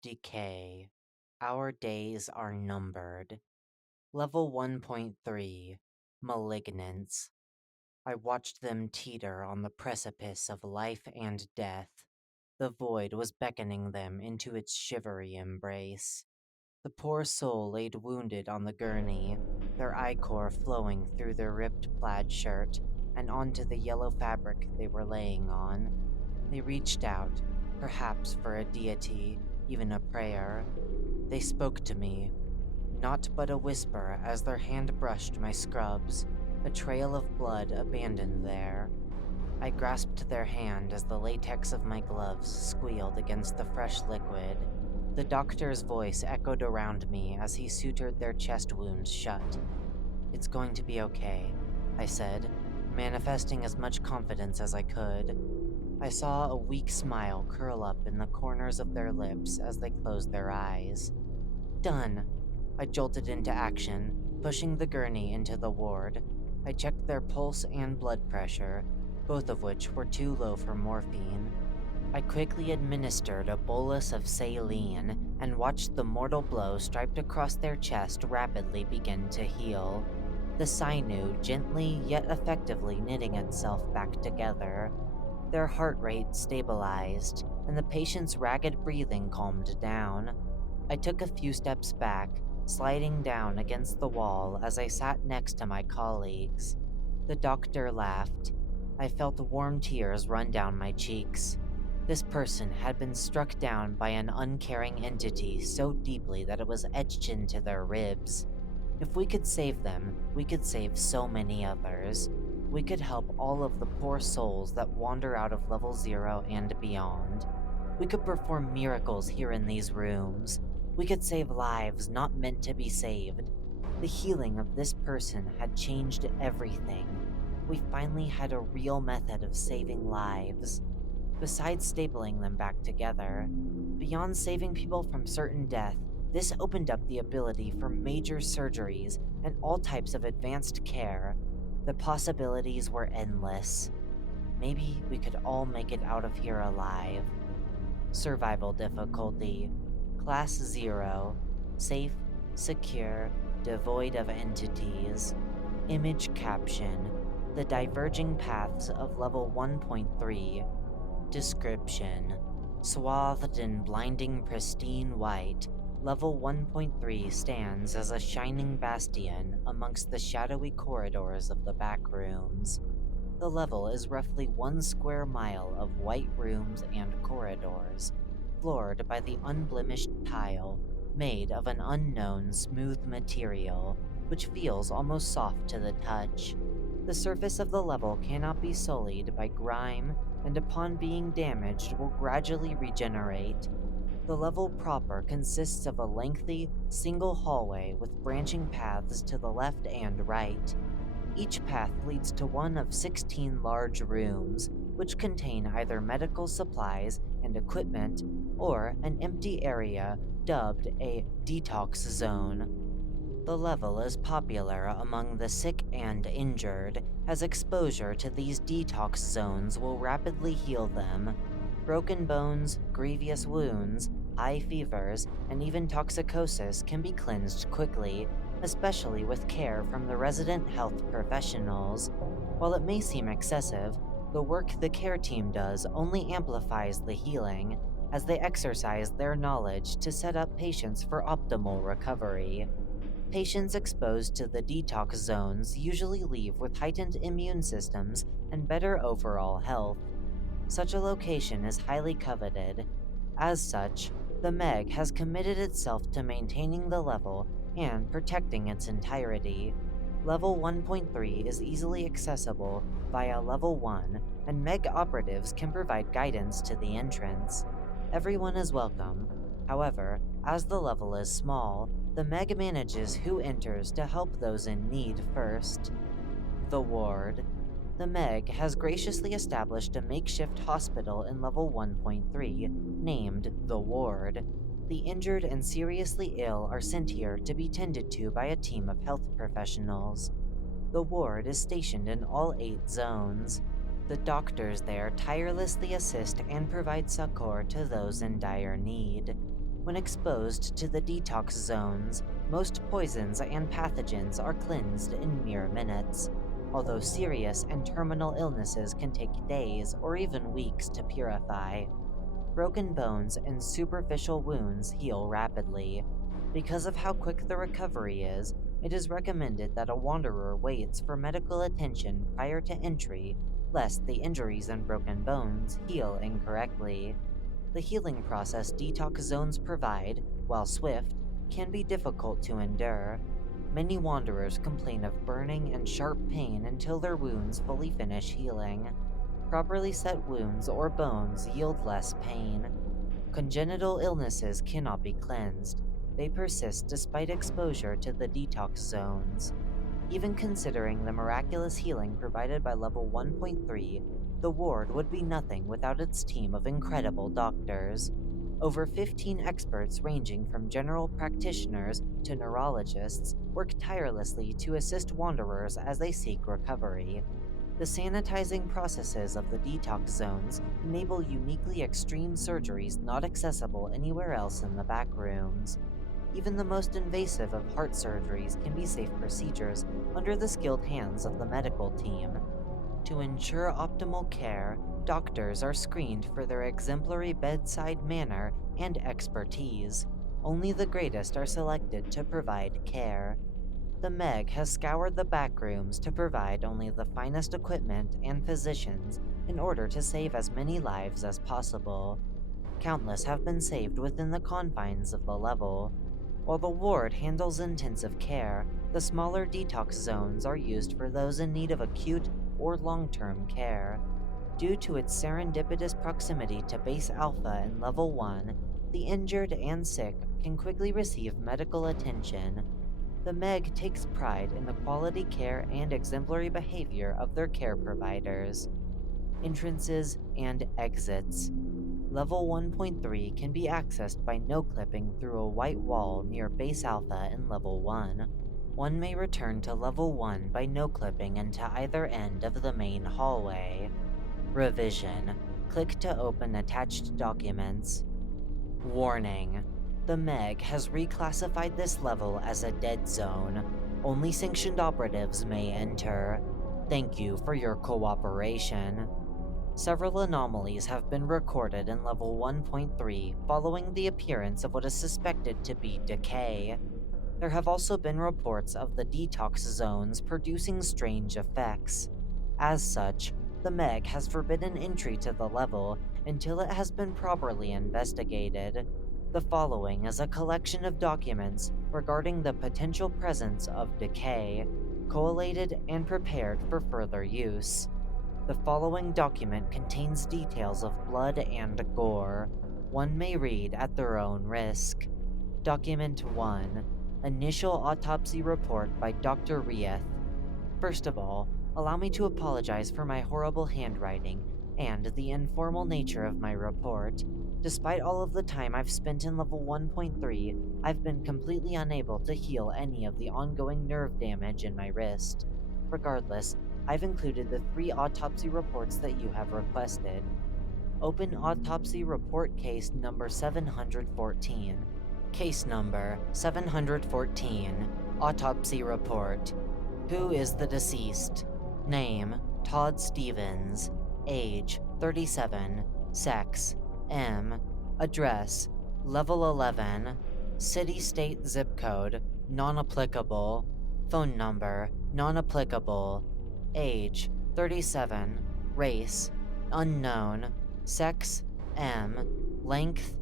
Decay. Our days are numbered. Level 1.3. Malignance. I watched them teeter on the precipice of life and death. The void was beckoning them into its shivery embrace. The poor soul laid wounded on the gurney, their ichor flowing through their ripped plaid shirt and onto the yellow fabric they were laying on. They reached out, perhaps for a deity, even a prayer. They spoke to me, not but a whisper as their hand brushed my scrubs, a trail of blood abandoned there. I grasped their hand as the latex of my gloves squealed against the fresh liquid. The doctor's voice echoed around me as he sutured their chest wounds shut. "It's going to be okay," I said, manifesting as much confidence as I could. I saw a weak smile curl up in the corners of their lips as they closed their eyes. Done. I jolted into action, pushing the gurney into the ward. I checked their pulse and blood pressure, both of which were too low for morphine. I quickly administered a bolus of saline and watched the mortal blow striped across their chest rapidly begin to heal. The sinew gently yet effectively knitting itself back together. Their heart rate stabilized, and the patient's ragged breathing calmed down. I took a few steps back, sliding down against the wall as I sat next to my colleagues. The doctor laughed. I felt warm tears run down my cheeks. This person had been struck down by an uncaring entity so deeply that it was etched into their ribs. If we could save them, we could save so many others. We could help all of the poor souls that wander out of level 0 and beyond. We could perform miracles here in these rooms. We could save lives not meant to be saved. The healing of this person had changed everything. We finally had a real method of saving lives. Besides stapling them back together, beyond saving people from certain death, this opened up the ability for major surgeries and all types of advanced care. The possibilities were endless. Maybe we could all make it out of here alive. Survival difficulty. Class 0. Safe, secure, devoid of entities. Image caption. The diverging paths of level 1.3. Description. Swathed in blinding pristine white, level 1.3 stands as a shining bastion amongst the shadowy corridors of the Backrooms. The level is roughly 1 square mile of white rooms and corridors, floored by the unblemished tile, made of an unknown smooth material, which feels almost soft to the touch. The surface of the level cannot be sullied by grime, and upon being damaged will gradually regenerate. The level proper consists of a lengthy, single hallway with branching paths to the left and right. Each path leads to one of 16 large rooms, which contain either medical supplies and equipment, or an empty area dubbed a detox zone. The level is popular among the sick and injured, as exposure to these detox zones will rapidly heal them. Broken bones, grievous wounds, high fevers, and even toxicosis can be cleansed quickly, especially with care from the resident health professionals. While it may seem excessive, the work the care team does only amplifies the healing, as they exercise their knowledge to set up patients for optimal recovery. Patients exposed to the detox zones usually leave with heightened immune systems and better overall health. Such a location is highly coveted. As such, the Meg has committed itself to maintaining the level and protecting its entirety. Level 1.3 is easily accessible via Level 1, and Meg operatives can provide guidance to the entrance. Everyone is welcome. However, as the level is small, the Meg manages who enters to help those in need first. The Ward. The Meg has graciously established a makeshift hospital in level 1.3, named The Ward. The injured and seriously ill are sent here to be tended to by a team of health professionals. The ward is stationed in all 8 zones. The doctors there tirelessly assist and provide succor to those in dire need. When exposed to the detox zones, most poisons and pathogens are cleansed in mere minutes, although serious and terminal illnesses can take days or even weeks to purify. Broken bones and superficial wounds heal rapidly. Because of how quick the recovery is, it is recommended that a wanderer waits for medical attention prior to entry, lest the injuries and broken bones heal incorrectly. The healing process detox zones provide, while swift, can be difficult to endure. Many wanderers complain of burning and sharp pain until their wounds fully finish healing. Properly set wounds or bones yield less pain. Congenital illnesses cannot be cleansed. They persist despite exposure to the detox zones. Even considering the miraculous healing provided by level 1.3, the ward would be nothing without its team of incredible doctors. Over 15 experts ranging from general practitioners to neurologists work tirelessly to assist wanderers as they seek recovery. The sanitizing processes of the detox zones enable uniquely extreme surgeries not accessible anywhere else in the backrooms. Even the most invasive of heart surgeries can be safe procedures under the skilled hands of the medical team. To ensure optimal care, doctors are screened for their exemplary bedside manner and expertise. Only the greatest are selected to provide care. The Meg has scoured the backrooms to provide only the finest equipment and physicians in order to save as many lives as possible. Countless have been saved within the confines of the level. While the ward handles intensive care, the smaller detox zones are used for those in need of acute or long-term care. Due to its serendipitous proximity to Base Alpha and Level 1, the injured and sick can quickly receive medical attention. The Meg takes pride in the quality care and exemplary behavior of their care providers. Entrances and exits. Level 1.3 can be accessed by no-clipping through a white wall near Base Alpha in Level 1. One may return to Level 1 by no-clipping into either end of the main hallway. Revision. Click to open attached documents. Warning. The Meg has reclassified this level as a dead zone. Only sanctioned operatives may enter. Thank you for your cooperation. Several anomalies have been recorded in Level 1.3 following the appearance of what is suspected to be Decay. There have also been reports of the detox zones producing strange effects. As such, the Meg has forbidden entry to the level until it has been properly investigated. The following is a collection of documents regarding the potential presence of Decay, collated and prepared for further use. The following document contains details of blood and gore. One may read at their own risk. Document 1. Initial Autopsy Report by Dr. Rieth. First of all, allow me to apologize for my horrible handwriting and the informal nature of my report. Despite all of the time I've spent in Level 1.3, I've been completely unable to heal any of the ongoing nerve damage in my wrist. Regardless, I've included the 3 autopsy reports that you have requested. Open Autopsy Report Case Number 714. Case Number 714. Autopsy Report. Who is the deceased? Name, Todd Stevens. Age, 37. Sex, M. Address, Level 11. City, State, Zip Code, non-applicable. Phone number, non-applicable. Age, 37. Race, unknown. Sex, M. Length,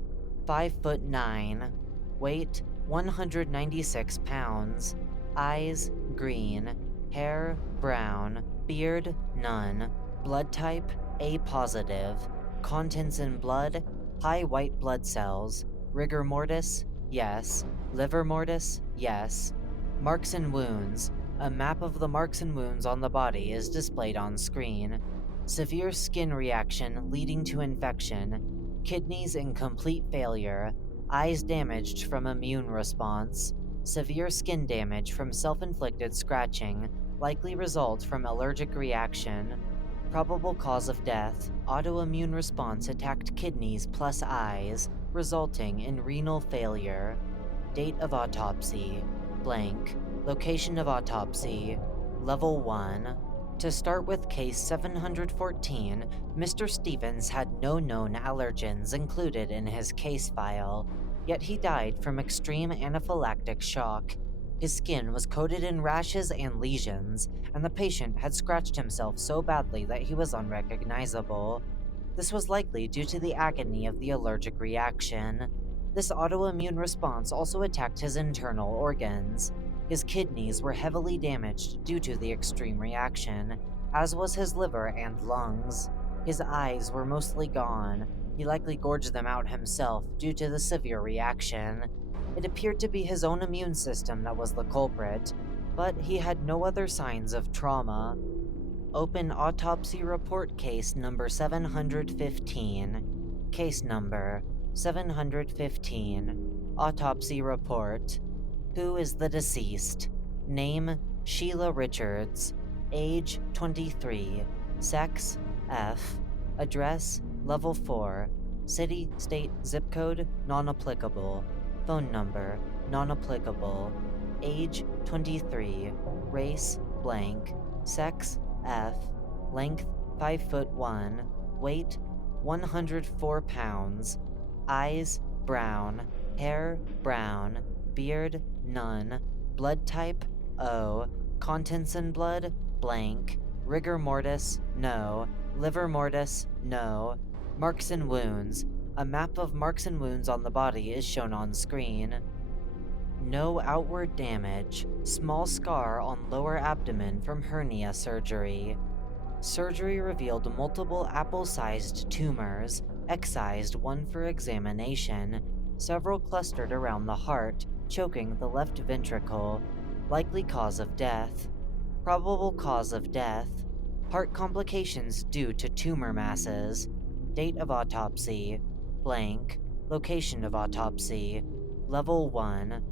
5'9". Weight, 196 pounds. Eyes, green. Hair, brown. Beard, none. Blood type, A positive. Contents in blood, high white blood cells. Rigor mortis, yes. Liver mortis, yes. Marks and wounds. A map of the marks and wounds on the body is displayed on screen. Severe skin reaction leading to infection. Kidneys in complete failure. Eyes damaged from immune response. Severe skin damage from self-inflicted scratching, likely result from allergic reaction. Probable cause of death, autoimmune response attacked kidneys plus eyes. resulting in renal failure. Date of autopsy, blank. Location of autopsy, level 1. To start with case 714, Mr. Stevens had no known allergens included in his case file, yet he died from extreme anaphylactic shock. His skin was coated in rashes and lesions, and the patient had scratched himself so badly that he was unrecognizable. This was likely due to the agony of the allergic reaction. This autoimmune response also attacked his internal organs. His kidneys were heavily damaged due to the extreme reaction, as was his liver and lungs. His eyes were mostly gone. He likely gorged them out himself due to the severe reaction. It appeared to be his own immune system that was the culprit, but he had no other signs of trauma. Open autopsy report case number 715. Case number 715. Autopsy report. Who is the deceased? Name, Sheila Richards. Age, 23. Sex, F. Address, level 4. City, state, zip code, non-applicable. Phone number, non-applicable. Age, 23. Race, blank. Sex, F. Length, 5'1". Weight, 104 pounds. Eyes, brown. Hair, brown. Beard, none. Blood type, O. Contents in blood, blank. Rigor mortis, no. Liver mortis, no. Marks and wounds. A map of marks and wounds on the body is shown on screen. No outward damage. Small scar on lower abdomen from hernia surgery. Surgery revealed multiple apple-sized tumors, excised one for examination. Several clustered around the heart, choking the left ventricle. Likely cause of death. Probable cause of death. Heart complications due to tumor masses. Date of autopsy. Blank. Location of autopsy. Level 1.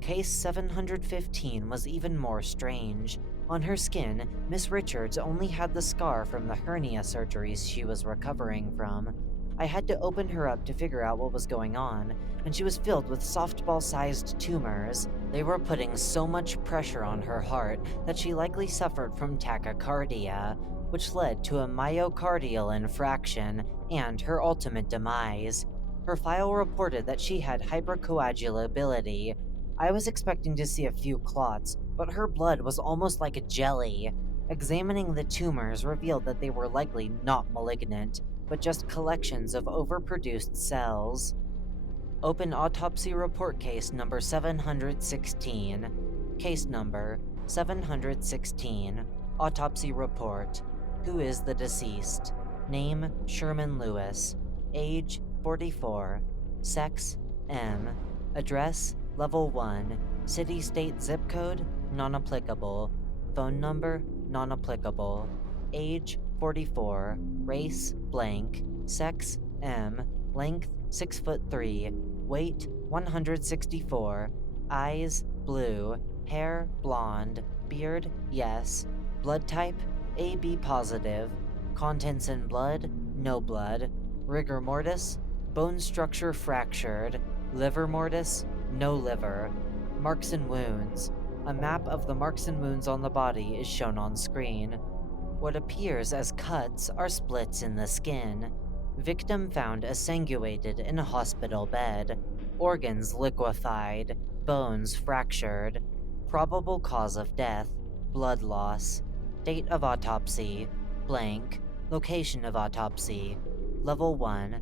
Case 715 was even more strange. On her skin, Miss Richards only had the scar from the hernia surgeries she was recovering from. I had to open her up to figure out what was going on, and she was filled with softball-sized tumors. They were putting so much pressure on her heart that she likely suffered from tachycardia, which led to a myocardial infarction and her ultimate demise. Her file reported that she had hypercoagulability. I was expecting to see a few clots, but her blood was almost like a jelly. Examining the tumors revealed that they were likely not malignant, but just collections of overproduced cells. Open autopsy report case number 716. Case number 716. Autopsy report. Who is the deceased? Name, Sherman Lewis. Age, 44. Sex, M. Address, level 1. City, state, zip code, non-applicable. Phone number, non-applicable. Age, 44. Race, blank. Sex, M. Length, 6'3". Weight, 164. Eyes, blue. Hair, blonde. Beard, yes. Blood type, AB positive. Contents in blood, no blood. Rigor mortis, bone structure fractured. Liver mortis, no liver. Marks and wounds. A map of the marks and wounds on the body is shown on screen. What appears as cuts are splits in the skin. Victim found esanguated in a hospital bed. Organs liquefied. Bones fractured. Probable cause of death, blood loss. Date of autopsy, blank. Location of autopsy, level 1.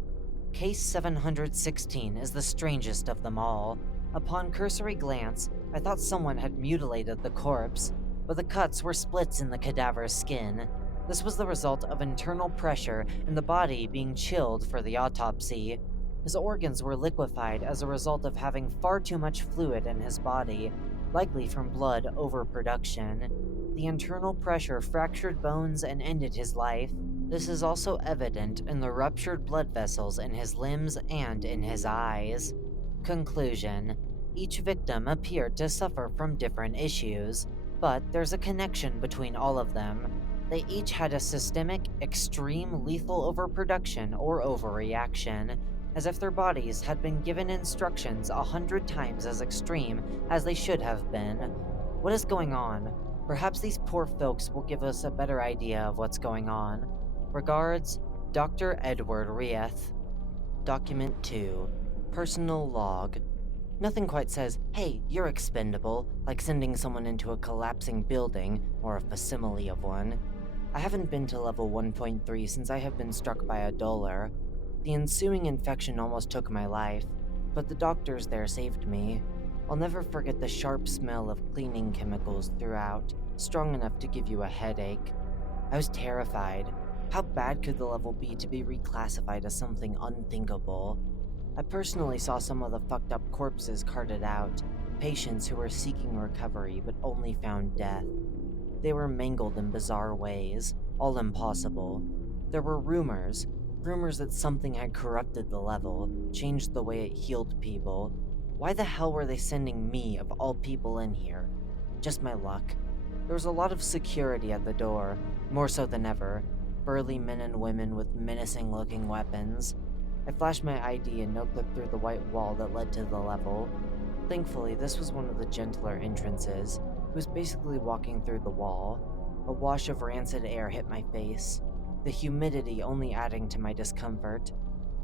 Case 716 is the strangest of them all. Upon cursory glance, I thought someone had mutilated the corpse, but the cuts were splits in the cadaver's skin. This was the result of internal pressure and the body being chilled for the autopsy. His organs were liquefied as a result of having far too much fluid in his body, likely from blood overproduction. The internal pressure fractured bones and ended his life. This is also evident in the ruptured blood vessels in his limbs and in his eyes. Conclusion. Each victim appeared to suffer from different issues, but there's a connection between all of them. They each had a systemic, extreme lethal overproduction or overreaction, as if their bodies had been given instructions 100 times as extreme as they should have been. What is going on? Perhaps these poor folks will give us a better idea of what's going on. Regards, Dr. Edward Rieth. Document 2. Personal log. Nothing quite says, hey, you're expendable, like sending someone into a collapsing building, or a facsimile of one. I haven't been to level 1.3 since I have been struck by a dollar. The ensuing infection almost took my life, but the doctors there saved me. I'll never forget the sharp smell of cleaning chemicals throughout, strong enough to give you a headache. I was terrified. How bad could the level be to be reclassified as something unthinkable? I personally saw some of the fucked up corpses carted out, patients who were seeking recovery but only found death. They were mangled in bizarre ways, all impossible. There were rumors that something had corrupted the level, changed the way it healed people. Why the hell were they sending me, of all people, in here? Just my luck. There was a lot of security at the door, more so than ever. Burly men and women with menacing-looking weapons. I flashed my ID and no-clipped through the white wall that led to the level. Thankfully, this was one of the gentler entrances. It was basically walking through the wall. A wash of rancid air hit my face, the humidity only adding to my discomfort.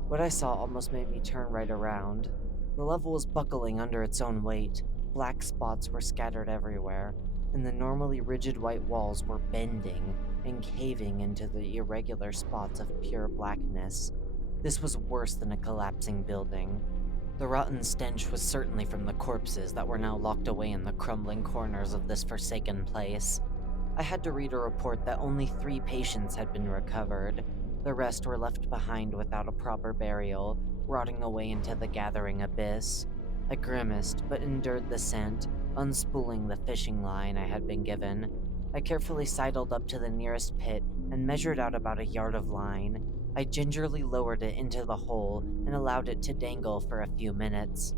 What I saw almost made me turn right around. The level was buckling under its own weight. Black spots were scattered everywhere, and the normally rigid white walls were bending and caving into the irregular spots of pure blackness. This was worse than a collapsing building. The rotten stench was certainly from the corpses that were now locked away in the crumbling corners of this forsaken place. I had to read a report that only 3 patients had been recovered. The rest were left behind without a proper burial, rotting away into the gathering abyss. I grimaced, but endured the scent, unspooling the fishing line I had been given. I carefully sidled up to the nearest pit and measured out about a yard of line. I gingerly lowered it into the hole and allowed it to dangle for a few minutes.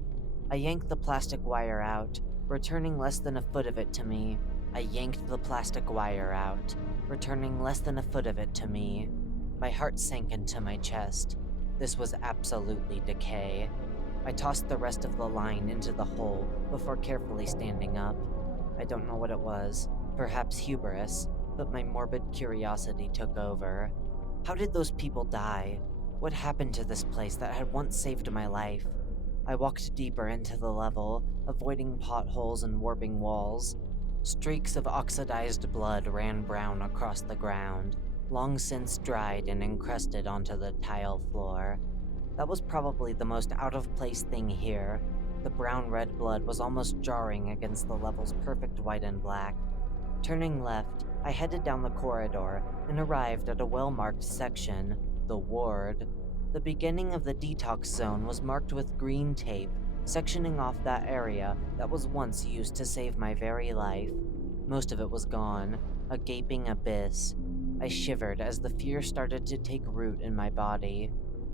I yanked the plastic wire out, returning less than a foot of it to me. I yanked the plastic wire out, returning less than a foot of it to me. My heart sank into my chest. This was absolutely Decay. I tossed the rest of the line into the hole before carefully standing up. I don't know what it was, perhaps hubris, but my morbid curiosity took over. How did those people die? What happened to this place that had once saved my life? I walked deeper into the level, avoiding potholes and warping walls. Streaks of oxidized blood ran brown across the ground, long since dried and encrusted onto the tile floor. That was probably the most out-of-place thing here. The brown-red blood was almost jarring against the level's perfect white and black. Turning left, I headed down the corridor and arrived at a well-marked section, the ward. The beginning of the detox zone was marked with green tape, sectioning off that area that was once used to save my very life. Most of it was gone, a gaping abyss. I shivered as the fear started to take root in my body.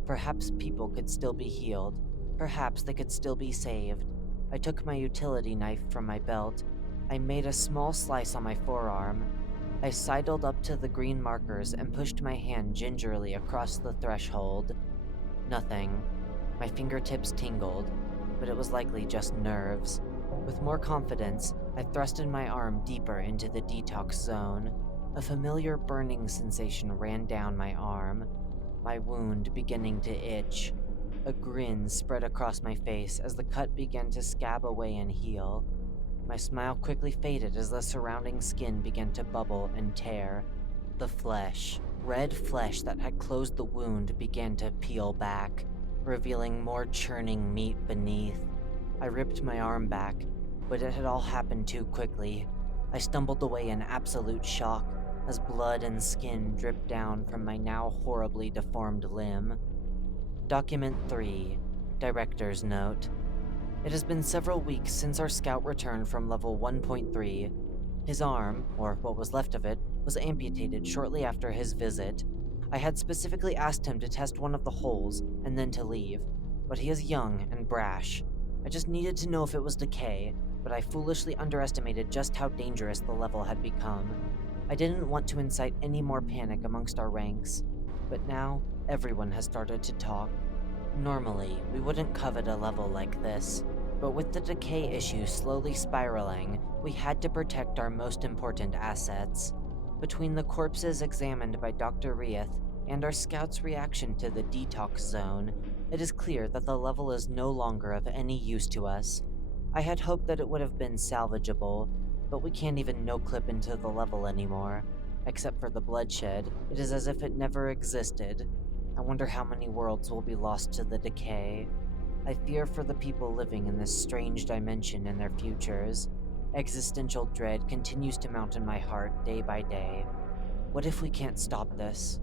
Perhaps people could still be healed. Perhaps they could still be saved. I took my utility knife from my belt. I made a small slice on my forearm. I sidled up to the green markers and pushed my hand gingerly across the threshold. Nothing. My fingertips tingled, but it was likely just nerves. With more confidence, I thrusted my arm deeper into the detox zone. A familiar burning sensation ran down my arm, my wound beginning to itch. A grin spread across my face as the cut began to scab away and heal. My smile quickly faded as the surrounding skin began to bubble and tear. The flesh, red flesh that had closed the wound, began to peel back, revealing more churning meat beneath. I ripped my arm back, but it had all happened too quickly. I stumbled away in absolute shock as blood and skin dripped down from my now horribly deformed limb. Document 3. Director's Note. It has been several weeks since our scout returned from level 1.3. His arm, or what was left of it, was amputated shortly after his visit. I had specifically asked him to test one of the holes and then to leave, but he is young and brash. I just needed to know if it was Decay, but I foolishly underestimated just how dangerous the level had become. I didn't want to incite any more panic amongst our ranks, but now everyone has started to talk. Normally, we wouldn't covet a level like this, but with the Decay issue slowly spiraling, we had to protect our most important assets. Between the corpses examined by Dr. Rieth and our scout's reaction to the detox zone, it is clear that the level is no longer of any use to us. I had hoped that it would have been salvageable, but we can't even no-clip into the level anymore. Except for the bloodshed, it is as if it never existed. I wonder how many worlds will be lost to the Decay. I fear for the people living in this strange dimension and their futures. Existential dread continues to mount in my heart day by day. What if we can't stop this?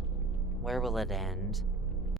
Where will it end?